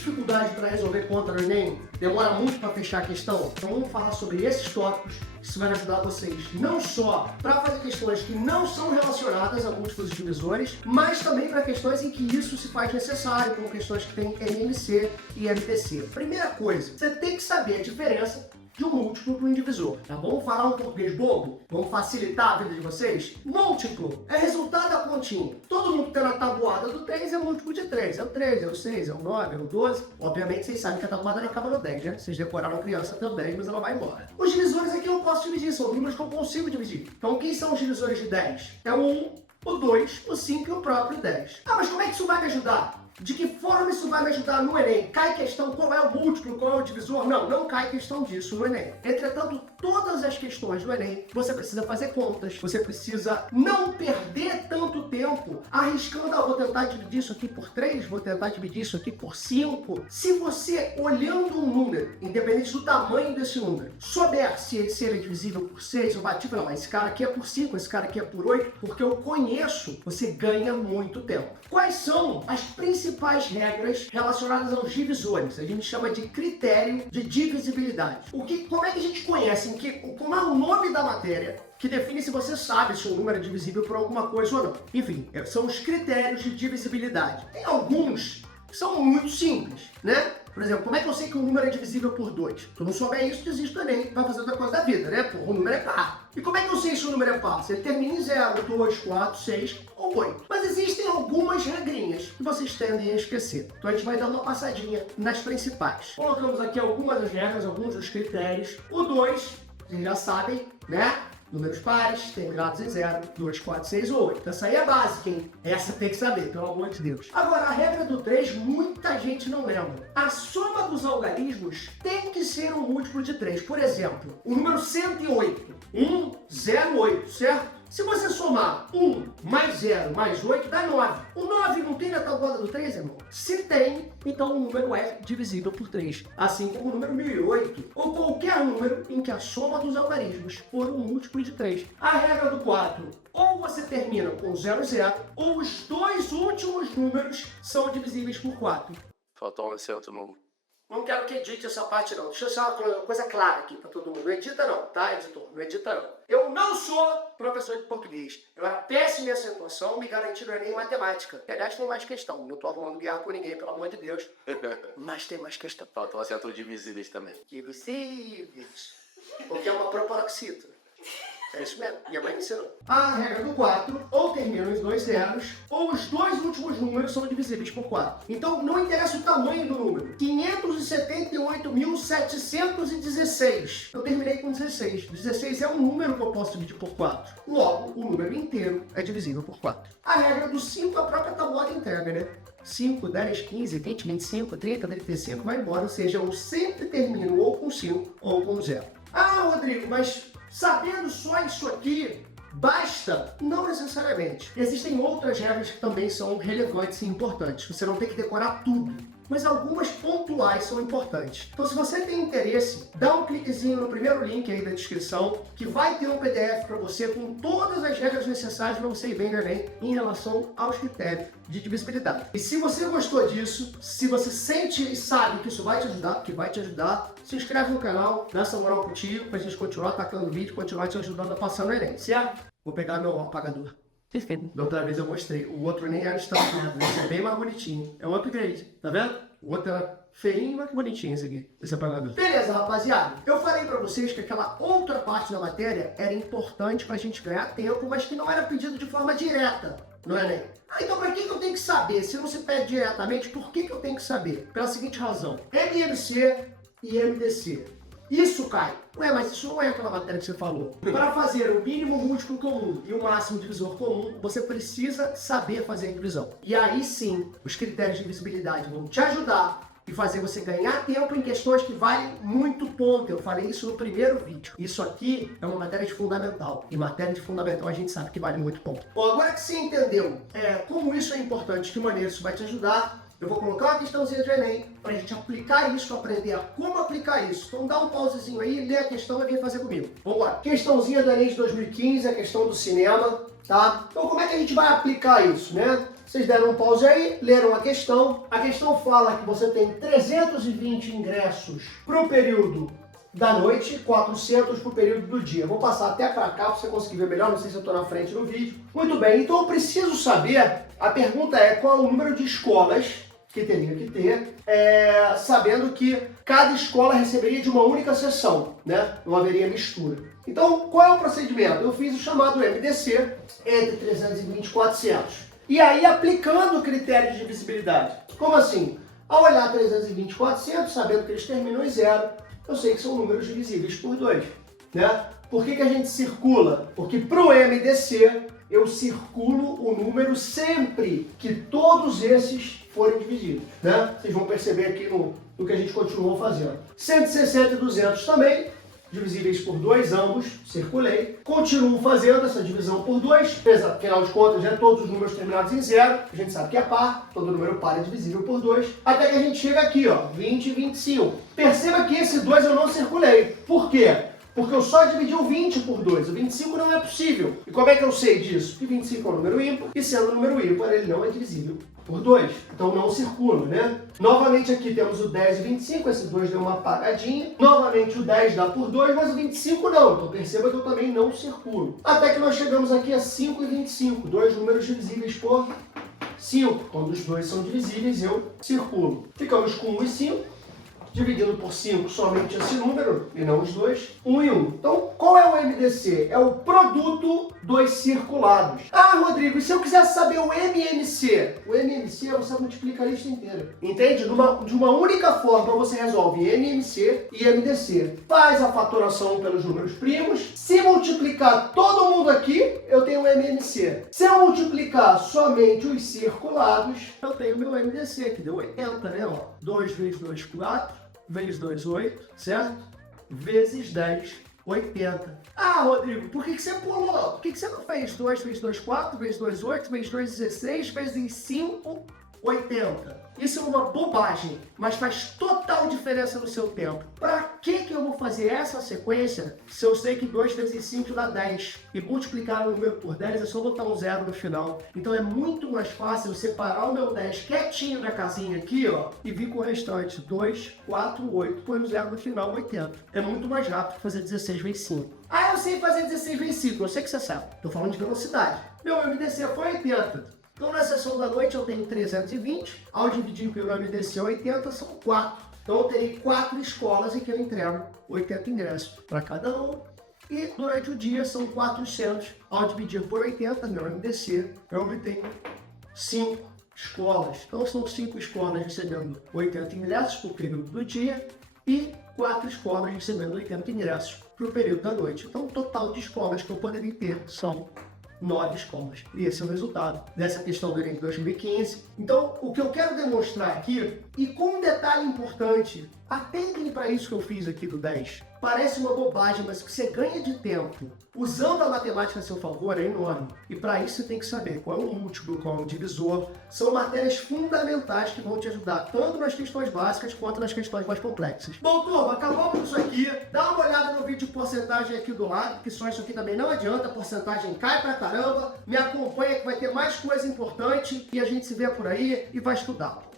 dificuldade para resolver conta no Enem? Demora muito para fechar a questão? Então vamos falar sobre esses tópicos, que isso vai ajudar vocês não só para fazer questões que não são relacionadas a múltiplos divisores, mas também para questões em que isso se faz necessário, como questões que têm NMC e MDC. Primeira coisa, você tem que saber a diferença de um múltiplo para um divisor, tá bom? Vamos falar um português bobo? Vamos facilitar a vida de vocês? Múltiplo é resultado da continha. Todo mundo que está na tabuada do 3 é múltiplo de 3. É o 3, é o 6, é o 9, é o 12. Obviamente vocês sabem que a tabuada acaba no 10, né? Vocês decoraram criança também, mas ela vai embora. Os divisores aqui eu posso dividir, são números que eu consigo dividir. Então quem são os divisores de 10? É o 1, o 2, o 5 e o próprio 10. Ah, mas como é que isso vai me ajudar? De que forma isso vai me ajudar no Enem? Cai questão qual é o múltiplo, qual é o divisor? Não, não cai questão disso no Enem. Entretanto, todas as questões do Enem, você precisa fazer contas, você precisa não perder tanto tempo arriscando, vou tentar dividir isso aqui por 3, vou tentar dividir isso aqui por 5. Se você, olhando um número, independente do tamanho desse número, souber se ele é divisível por 6, eu bati, não, esse cara aqui é por 5, esse cara aqui é por 8, porque eu conheço, você ganha muito tempo. Quais são as principais regras relacionadas aos divisores? A gente chama de critério de divisibilidade. Como é que a gente conhece? Como é o nome da matéria que define se você sabe se um número é divisível por alguma coisa ou não? Enfim, são os critérios de divisibilidade. Tem alguns que são muito simples, né? Por exemplo, como é que eu sei que um número é divisível por 2? Se eu não souber isso, desiste do Enem, vai fazer outra coisa da vida, né? Porque o número é par. E como é que eu sei se o número é par? Se ele termina em 0, 2, 4, 6 ou 8. Mas existem algumas regrinhas que vocês tendem a esquecer. Então a gente vai dar uma passadinha nas principais. Colocamos aqui algumas das regras, alguns dos critérios. O 2, vocês já sabem, né? Números pares, terminados em 0, 2, 4, 6 ou 8. Essa aí é básica, hein? Essa tem que saber, pelo amor de Deus. Agora, a regra do 3, muita gente não lembra. A soma dos algarismos tem que ser um múltiplo de 3. Por exemplo, o número 108. 108, certo? Se você somar 1 mais 0 mais 8, dá 9. O 9 não tem na tabuada do 3, irmão? Se tem, então o número é divisível por 3. Assim como o número 1008, ou qualquer número em que a soma dos algarismos for um múltiplo de 3. A regra do 4, ou você termina com 0, 0, ou os dois últimos números são divisíveis por 4. Faltou um acento no... Não quero que edite essa parte não. Deixa eu deixar uma coisa clara aqui para todo mundo. Não edita não, tá, editor? Não edita não. Eu não sou professor de português. Eu era péssimo em acentuação, me garanti no Enem em matemática. Que, aliás, tem mais questão. Não tô arrumando guerra com ninguém, pelo amor de Deus. Mas tem mais questão. Faltou um acento divisíveis também. Divisíveis. Porque é uma proparoxítona. É isso mesmo, minha mãe me ensinou. A regra do 4, ou termina em 2 zeros, ou os dois últimos números são divisíveis por 4. Então, não interessa o tamanho do número. 578.716. Eu terminei com 16. 16 é um número que eu posso dividir por 4. Logo, o número inteiro é divisível por 4. A regra do 5 é a própria tabuada integra, né? 5, 10, 15, 20, 25, 30, 35, vai embora. Ou seja, eu sempre termino ou com 5 ou com 0. Ah, Rodrigo, mas sabendo só isso aqui, basta? Não necessariamente. Existem outras regras que também são relevantes e importantes. Você não tem que decorar tudo, mas algumas pontuais são importantes. Então, se você tem interesse, dá um cliquezinho no primeiro link aí da descrição, que vai ter um PDF para você com todas as regras necessárias para você ir bem no Enem em relação aos critérios de divisibilidade. E se você gostou disso, se você sente e sabe que isso vai te ajudar, porque vai te ajudar, se inscreve no canal, dá essa moral pro tio, pra gente continuar atacando o vídeo, continuar te ajudando a passar no Enem, certo? Vou pegar meu apagador. Da outra vez eu mostrei. O outro nem era estampado, esse é bem mais bonitinho. É um upgrade, tá vendo? O outro era feinho, mas que bonitinho esse aqui, esse apagador. Beleza, rapaziada. Eu falei pra vocês que aquela outra parte da matéria era importante pra gente ganhar tempo, mas que não era pedido de forma direta no Enem. Então pra que eu tenho que saber? Se não se pede diretamente, por que eu tenho que saber? Pela seguinte razão. MMC e MDC. Isso cai. Ué, mas isso não é aquela matéria que você falou. Para fazer o mínimo múltiplo comum e o máximo divisor comum, você precisa saber fazer a divisão. E aí sim, os critérios de divisibilidade vão te ajudar e fazer você ganhar tempo em questões que valem muito ponto. Eu falei isso no primeiro vídeo. Isso aqui é uma matéria de fundamental. E matéria de fundamental a gente sabe que vale muito ponto. Bom, agora que você entendeu como isso é importante, que maneira isso vai te ajudar, eu vou colocar uma questãozinha de Enem para a gente aplicar isso, aprender a como aplicar isso. Então dá um pausezinho aí, lê a questão e vem fazer comigo. Vamos lá. Questãozinha do Enem de 2015, a questão do cinema, tá? Então como é que a gente vai aplicar isso, né? Vocês deram um pause aí, leram a questão. A questão fala que você tem 320 ingressos para o período da noite, 400 para o período do dia. Vou passar até para cá para você conseguir ver melhor, não sei se eu estou na frente no vídeo. Muito bem, então eu preciso saber, a pergunta é qual é o número de escolas que teria que ter, sabendo que cada escola receberia de uma única sessão, né? Não haveria mistura. Então, qual é o procedimento? Eu fiz o chamado MDC entre 320 e 400. E aí, aplicando o critério de divisibilidade. Como assim? Ao olhar 320 e 400, sabendo que eles terminam em zero, eu sei que são números divisíveis por 2, né? Por que a gente circula? Porque para o MDC, eu circulo o número sempre que todos esses forem divisíveis, né? Vocês vão perceber aqui no que a gente continuou fazendo. 160 e 200 também, divisíveis por 2, ambos, circulei. Continuo fazendo essa divisão por 2, afinal de contas, já todos os números terminados em zero, a gente sabe que é par, todo número par é divisível por 2, até que a gente chega aqui, ó, 20 e 25. Perceba que esse 2 eu não circulei. Por quê? Porque eu só dividi o 20 por 2, o 25 não é possível. E como é que eu sei disso? Que 25 é um número ímpar, e sendo um número ímpar, ele não é divisível por 2. Então não circula, né? Novamente aqui temos o 10 e 25, esse 2 deu uma apagadinha. Novamente o 10 dá por 2, mas o 25 não. Então perceba que eu também não circulo. Até que nós chegamos aqui a 5 e 25, dois números divisíveis por 5. Quando os dois são divisíveis, eu circulo. Ficamos com 1 e 5. Dividindo por 5 somente esse número, e não os dois, 1 e 1. Então, qual é o MDC? É o produto dos circulados. Ah, Rodrigo, e se eu quiser saber o MMC? O MMC você multiplica a lista inteira. Entende? De uma única forma você resolve MMC e MDC. Faz a fatoração pelos números primos. Se multiplicar todo mundo aqui, eu tenho o MMC. Se eu multiplicar somente os circulados, eu tenho o meu MDC, que deu 80, né? 2 vezes 2, 4. Vezes 2, 8, certo? Vezes 10, 80. Ah, Rodrigo, por que você pulou? Por que você não fez 2 vezes 2, 4, vezes 2, 8, vezes 2, 16, vezes 5, 80? Isso é uma bobagem, mas faz total diferença no seu tempo. Para que eu vou fazer essa sequência se eu sei que 2 vezes 5 dá 10? E multiplicar o número por 10 é só botar um zero no final. Então é muito mais fácil eu separar o meu 10 quietinho na casinha aqui, ó, e vir com o restante 2, 4, 8, põe um zero no final, 80. É muito mais rápido fazer 16 vezes 5. Ah, eu sei fazer 16 vezes 5, eu sei que você sabe. Tô falando de velocidade. Meu MDC foi 80. Então, na sessão da noite, eu tenho 320. Ao dividir pelo MDC 80, são 4. Então, eu terei 4 escolas em que eu entrego 80 ingressos para cada um. E, durante o dia, são 400. Ao dividir por 80, meu MDC, eu obtenho 5 escolas. Então, são 5 escolas recebendo 80 ingressos para o período do dia e 4 escolas recebendo 80 ingressos para o período da noite. Então, o total de escolas que eu poderia ter são 9 escolas. E esse é o resultado dessa questão do Enem de 2015. Então, o que eu quero demonstrar aqui, e com um detalhe importante, atentem para isso que eu fiz aqui do 10. Parece uma bobagem, mas o que você ganha de tempo usando a matemática a seu favor é enorme. E para isso você tem que saber qual é o múltiplo, qual é o divisor. São matérias fundamentais que vão te ajudar tanto nas questões básicas quanto nas questões mais complexas. Bom, turma, acabamos isso aqui. Dá uma olhada no vídeo de porcentagem aqui do lado, que só isso aqui também não adianta, a porcentagem cai pra caramba. Me acompanha que vai ter mais coisa importante e a gente se vê por aí e vai estudar.